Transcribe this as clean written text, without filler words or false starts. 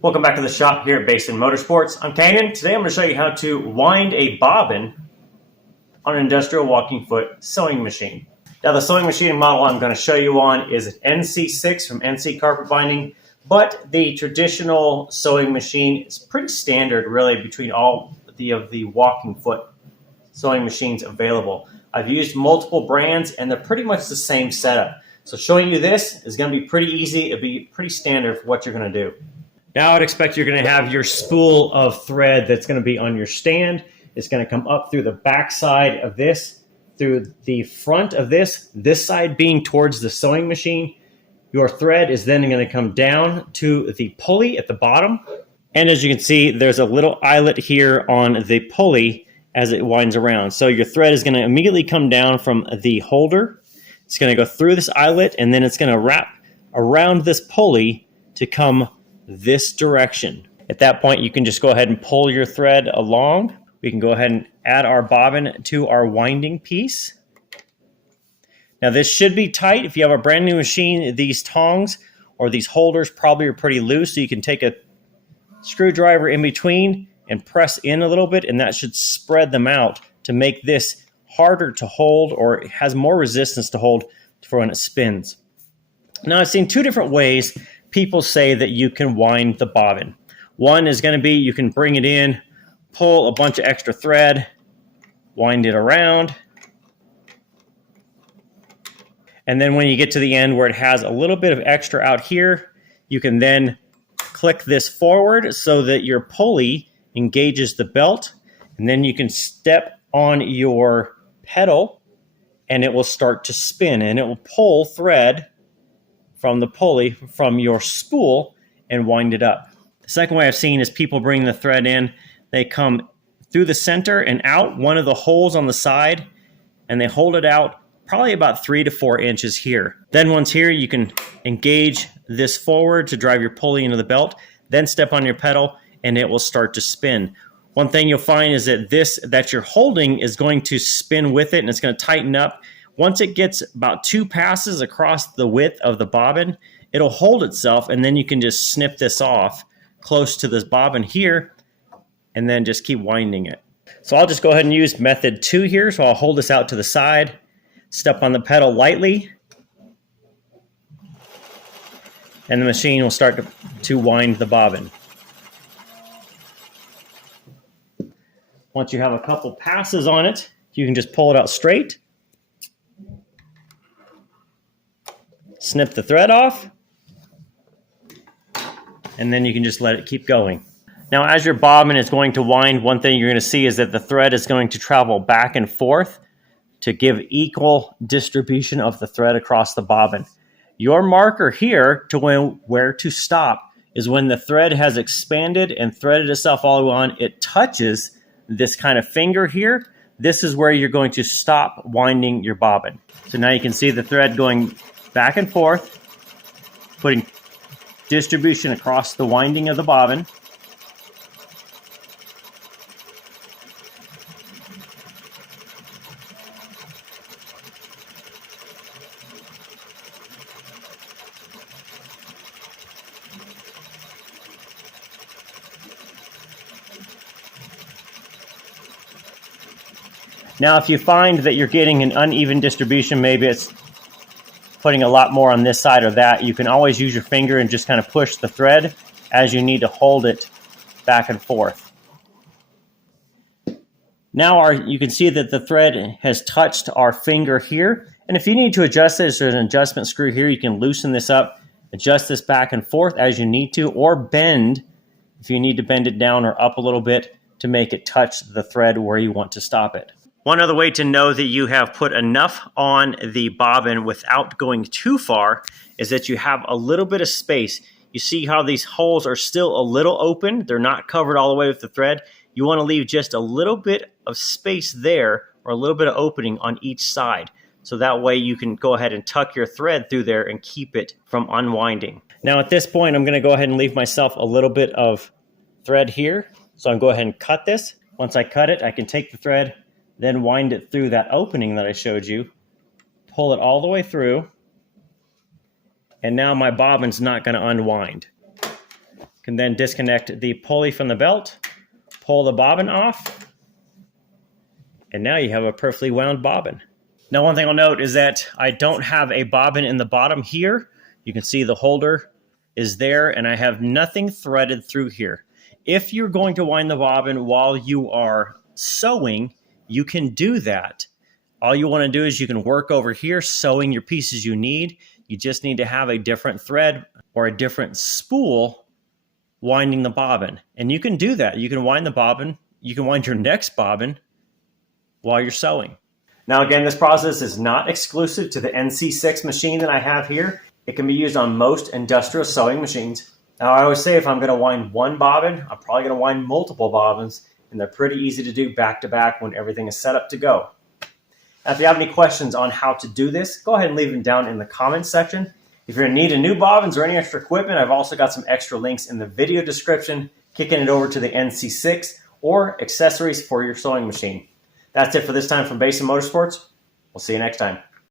Welcome back to the shop here at Basin Motorsports. I'm Canaan. Today I'm going to show you how to wind a bobbin on an industrial walking foot sewing machine. Now the sewing machine model I'm going to show you on is an NC6 from NC Carpet Binding, but the traditional sewing machine is pretty standard really between all of the walking foot sewing machines available. I've used multiple brands and they're pretty much the same setup. So showing you this is going to be pretty easy. It'll be pretty standard for what you're going to do. Now I'd expect you're going to have your spool of thread that's going to be on your stand. It's going to come up through the back side of this, through the front of this side being towards the sewing machine. Your thread is then going to come down to the pulley at the bottom. And as you can see, there's a little eyelet here on the pulley as it winds around. So your thread is going to immediately come down from the holder. It's going to go through this eyelet and then it's going to wrap around this pulley to come this direction. At that point, you can just go ahead and pull your thread along. We can go ahead and add our bobbin to our winding piece. Now this should be tight. If you have a brand new machine, these tongs or these holders probably are pretty loose, so you can take a screwdriver in between and press in a little bit, and that should spread them out to make this harder to hold, or it has more resistance to hold for when it spins. Now I've seen two different ways people say that you can wind the bobbin. One is going to be you can bring it in, pull a bunch of extra thread, wind it around, and then when you get to the end where it has a little bit of extra out here, you can then click this forward so that your pulley engages the belt, and then you can step on your pedal and it will start to spin, and it will pull thread from the pulley from your spool and wind it up. The second way I've seen is people bring the thread in, they come through the center and out one of the holes on the side, and they hold it out probably about 3 to 4 inches here. Then once here, you can engage this forward to drive your pulley into the belt, then step on your pedal and it will start to spin. One thing you'll find is that this that you're holding is going to spin with it, and it's going to tighten up. Once it gets about 2 passes across the width of the bobbin, it'll hold itself, and then you can just snip this off close to this bobbin here and then just keep winding it. So I'll just go ahead and use method 2 here. So I'll hold this out to the side, step on the pedal lightly, and the machine will start to wind the bobbin. Once you have a couple passes on it, you can just pull it out straight, snip the thread off, and then you can just let it keep going. Now, as your bobbin is going to wind, one thing you're going to see is that the thread is going to travel back and forth to give equal distribution of the thread across the bobbin. Your marker here to where to stop is when the thread has expanded and threaded itself all the way on. It touches this kind of finger here. This is where you're going to stop winding your bobbin. So now you can see the thread going back and forth, putting distribution across the winding of the bobbin. Now, if you find that you're getting an uneven distribution, maybe it's putting a lot more on this side or that, you can always use your finger and just kind of push the thread as you need to hold it back and forth. Now you can see that the thread has touched our finger here. And if you need to adjust this, there's an adjustment screw here. You can loosen this up, adjust this back and forth as you need to, or bend if you need to bend it down or up a little bit to make it touch the thread where you want to stop it. One other way to know that you have put enough on the bobbin without going too far is that you have a little bit of space. You see how these holes are still a little open. They're not covered all the way with the thread. You want to leave just a little bit of space there, or a little bit of opening on each side. So that way you can go ahead and tuck your thread through there and keep it from unwinding. Now at this point, I'm going to go ahead and leave myself a little bit of thread here. So I'm going to go ahead and cut this. Once I cut it, I can take the thread, then wind it through that opening that I showed you, pull it all the way through, and now my bobbin's not going to unwind. can then disconnect the pulley from the belt, pull the bobbin off, and now you have a perfectly wound bobbin. Now, one thing I'll note is that I don't have a bobbin in the bottom here. You can see the holder is there, and I have nothing threaded through here. If you're going to wind the bobbin while you are sewing, you can do that. All you want to do is you can work over here sewing your pieces you need. You just need to have a different thread or a different spool winding the bobbin. And you can do that. You can wind the bobbin. You can wind your next bobbin while you're sewing. Now, again, this process is not exclusive to the NC6 machine that I have here. It can be used on most industrial sewing machines. Now, I always say if I'm going to wind one bobbin, I'm probably going to wind multiple bobbins, and they're pretty easy to do back to back when everything is set up to go. Now, if you have any questions on how to do this, go ahead and leave them down in the comments section. If you're in need of new bobbins or any extra equipment, I've also got some extra links in the video description, kicking it over to the NC6 or accessories for your sewing machine. That's it for this time from Basin Motorsports. We'll see you next time.